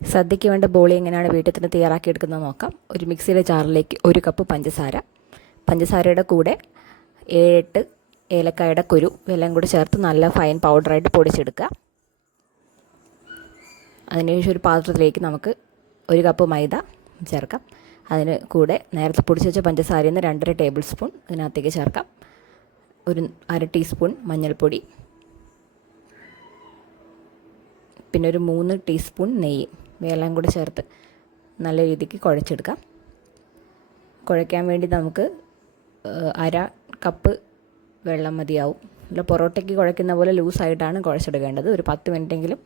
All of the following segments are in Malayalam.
സദ്യയ്ക്ക് വേണ്ട ബോളി എങ്ങനെയാണ് വീട്ടിൽ തന്നെ തയ്യാറാക്കിയെടുക്കുന്നത് നോക്കാം. ഒരു മിക്സിയിലെ ജാറിലേക്ക് 1 കപ്പ് പഞ്ചസാരയുടെ കൂടെ 7-8 ഏലക്കായുടെ കുരു എല്ലാം കൂടി ചേർത്ത് നല്ല ഫൈൻ പൗഡറായിട്ട് പൊടിച്ചെടുക്കുക. അതിനുശേഷം ഒരു പാത്രത്തിലേക്ക് നമുക്ക് 1 കപ്പ് മൈദ ചേർക്കാം. അതിന് കൂടെ നേരത്തെ പൊടിച്ച് വെച്ച പഞ്ചസാരയിൽ നിന്ന് 2.5 ടേബിൾ സ്പൂൺ ഇതിനകത്തേക്ക് ചേർക്കാം. ഒരു 1/2 ടീസ്പൂൺ മഞ്ഞൾപ്പൊടി, പിന്നെ ഒരു 3 ടീസ്പൂൺ നെയ്യ് ഇവയെല്ലാം കൂടി ചേർത്ത് നല്ല രീതിക്ക് കുഴച്ചെടുക്കാം. കുഴയ്ക്കാൻ വേണ്ടി നമുക്ക് 1/2 കപ്പ് വെള്ളം മതിയാവും. അല്ല, പൊറോട്ടയ്ക്ക് കുഴയ്ക്കുന്ന പോലെ ലൂസായിട്ടാണ് കുഴച്ചെടുക്കേണ്ടത്. ഒരു 10 മിനിറ്റെങ്കിലും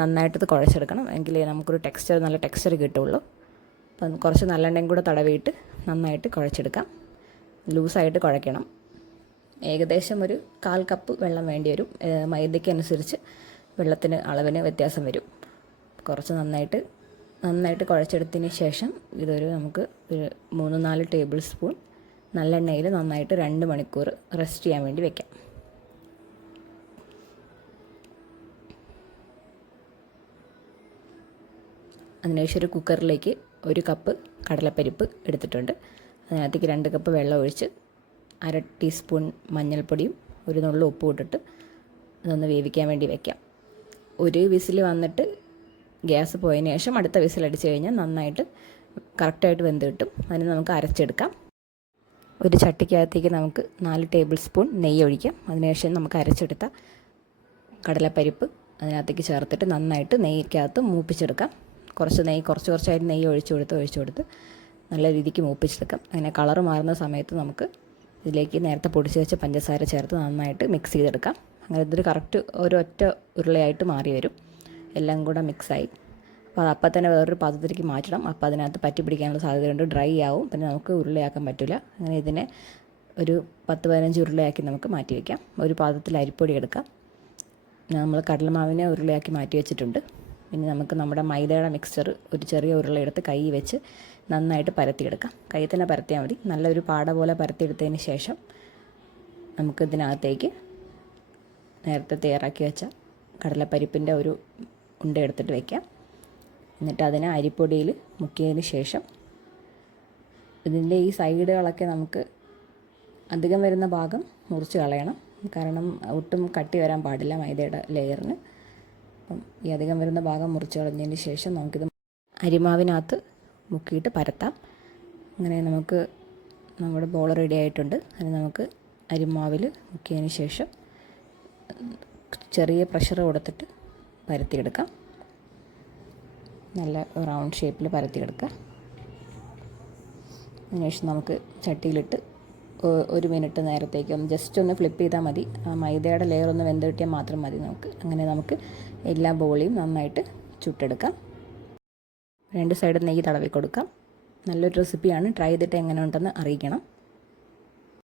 നന്നായിട്ടത് കുഴച്ചെടുക്കണം, എങ്കിലേ നമുക്കൊരു നല്ല ടെക്സ്ചർ കിട്ടുള്ളൂ. അപ്പം കുറച്ച് നല്ലെണ്ണയും കൂടെ തടവിയിട്ട് നന്നായിട്ട് കുഴച്ചെടുക്കാം. ലൂസായിട്ട് കുഴയ്ക്കണം. ഏകദേശം ഒരു 1/4 കപ്പ് വെള്ളം വേണ്ടി വരും. മൈദയ്ക്ക് അനുസരിച്ച് വെള്ളത്തിന് അളവിന് വ്യത്യാസം വരും. കുറച്ച് നന്നായിട്ട് കുഴച്ചെടുത്തതിന് ശേഷം നമുക്ക് ഒരു 3-4 ടേബിൾ സ്പൂൺ നല്ലെണ്ണയിൽ നന്നായിട്ട് 2 മണിക്കൂർ റെസ്റ്റ് ചെയ്യാൻ വേണ്ടി വെക്കാം. അതിനുശേഷം ഒരു കുക്കറിലേക്ക് 1 കപ്പ് കടലപ്പരിപ്പ് എടുത്തിട്ടുണ്ട്. അതിനകത്തേക്ക് 2 കപ്പ് വെള്ളം ഒഴിച്ച് 1/2 ടീസ്പൂൺ മഞ്ഞൾപ്പൊടിയും 1 നുള്ളു ഉപ്പും ഇട്ടിട്ട് അതൊന്ന് വേവിക്കാൻ വേണ്ടി വയ്ക്കാം. ഒരു വിസിൽ വന്നിട്ട് ഗ്യാസ് പോയതിന് ശേഷം അടുത്ത വിസിലടിച്ച് കഴിഞ്ഞാൽ നന്നായിട്ട് കറക്റ്റായിട്ട് വെന്ത് കിട്ടും. അതിന് നമുക്ക് അരച്ചെടുക്കാം. ഒരു ചട്ടിക്കകത്തേക്ക് നമുക്ക് 4 ടേബിൾ സ്പൂൺ നെയ്യ് ഒഴിക്കാം. അതിനുശേഷം നമുക്ക് അരച്ചെടുത്ത കടലപ്പരിപ്പ് അതിനകത്തേക്ക് ചേർത്തിട്ട് നന്നായിട്ട് നെയ്ക്കകത്ത് മൂപ്പിച്ചെടുക്കാം. കുറച്ചായിട്ട് നെയ്യ് ഒഴിച്ചു കൊടുത്ത് നല്ല രീതിക്ക് മൂപ്പിച്ചെടുക്കാം. അങ്ങനെ കളർ മാറുന്ന സമയത്ത് നമുക്ക് ഇതിലേക്ക് നേരത്തെ പൊടിച്ച് വെച്ച പഞ്ചസാര ചേർത്ത് നന്നായിട്ട് മിക്സ് ചെയ്തെടുക്കാം. അങ്ങനെ ഇതൊരു കറക്റ്റ് ഒരൊറ്റ ഉരുളയായിട്ട് മാറി വരും. എല്ലാം കൂടെ മിക്സായി. അപ്പോൾ അപ്പം തന്നെ വേറൊരു പാത്രത്തിലേക്ക് മാറ്റണം. അപ്പോൾ അതിനകത്ത് പറ്റി പിടിക്കാനുള്ള സാധ്യതയുണ്ട്, ഡ്രൈ ആവും, പിന്നെ നമുക്ക് ഉരുളയാക്കാൻ പറ്റില്ല. അങ്ങനെ ഇതിനെ ഒരു 10-15 ഉരുളയാക്കി നമുക്ക് മാറ്റി വയ്ക്കാം. ഒരു പാത്രത്തിൽ അരിപ്പൊടി എടുക്കാം. നമ്മൾ കടലമാവിനെ ഉരുളയാക്കി മാറ്റി വെച്ചിട്ടുണ്ട്. പിന്നെ നമുക്ക് നമ്മുടെ മൈദയുടെ മിക്സ്ചർ ഒരു ചെറിയ ഉരുളയെടുത്ത് കൈ വെച്ച് നന്നായിട്ട് പരത്തിയെടുക്കാം. കൈ തന്നെ പരത്തിയാൽ മതി. നല്ലൊരു പാട പോലെ പരത്തിയെടുത്തതിന് ശേഷം നമുക്ക് ഇതിനകത്തേക്ക് നേരത്തെ തയ്യാറാക്കി വെച്ച കടലപ്പരിപ്പിൻ്റെ ഒരു ഉണ്ട എടുത്തിട്ട് വയ്ക്കാം. എന്നിട്ട് അതിനെ അരിപ്പൊടിയിൽ മുക്കിയതിന് ശേഷം ഇതിൻ്റെ ഈ സൈഡുകളൊക്കെ നമുക്ക് അധികം വരുന്ന ഭാഗം മുറിച്ച് കളയണം. കാരണം ഒട്ടും കട്ടി വരാൻ പാടില്ല മൈദയുടെ ലെയറിന്. അപ്പം ഈ അധികം വരുന്ന ഭാഗം മുറിച്ച് കളഞ്ഞതിന് ശേഷം നമുക്കിത് അരിമാവിനകത്ത് മുക്കിയിട്ട് പരത്താം. അങ്ങനെ നമുക്ക് നമ്മുടെ ബോൾ റെഡി ആയിട്ടുണ്ട്. അതിന് നമുക്ക് അരിമാവിൽ മുക്കിയതിന് ശേഷം ചെറിയ പ്രഷർ കൊടുത്തിട്ട് പരത്തിയെടുക്കാം. നല്ല റൗണ്ട് ഷേപ്പിൽ പരത്തിയെടുക്കുക. അതിനുശേഷം നമുക്ക് ചട്ടിയിലിട്ട് 1 മിനിറ്റ് നേരത്തേക്ക് ജസ്റ്റ് ഒന്ന് ഫ്ലിപ്പ് ചെയ്താൽ മതി. ആ മൈദയുടെ ലെയർ ഒന്ന് വെന്ത് കിട്ടിയാൽ മാത്രം മതി നമുക്ക്. അങ്ങനെ നമുക്ക് എല്ലാ ബോളിയും നന്നായിട്ട് ചുട്ടെടുക്കാം. 2 സൈഡും നെയ്യ് തടവി കൊടുക്കാം. നല്ലൊരു റെസിപ്പിയാണ്. ട്രൈ ചെയ്തിട്ട് എങ്ങനെ ഉണ്ടെന്ന് അറിയിക്കണം.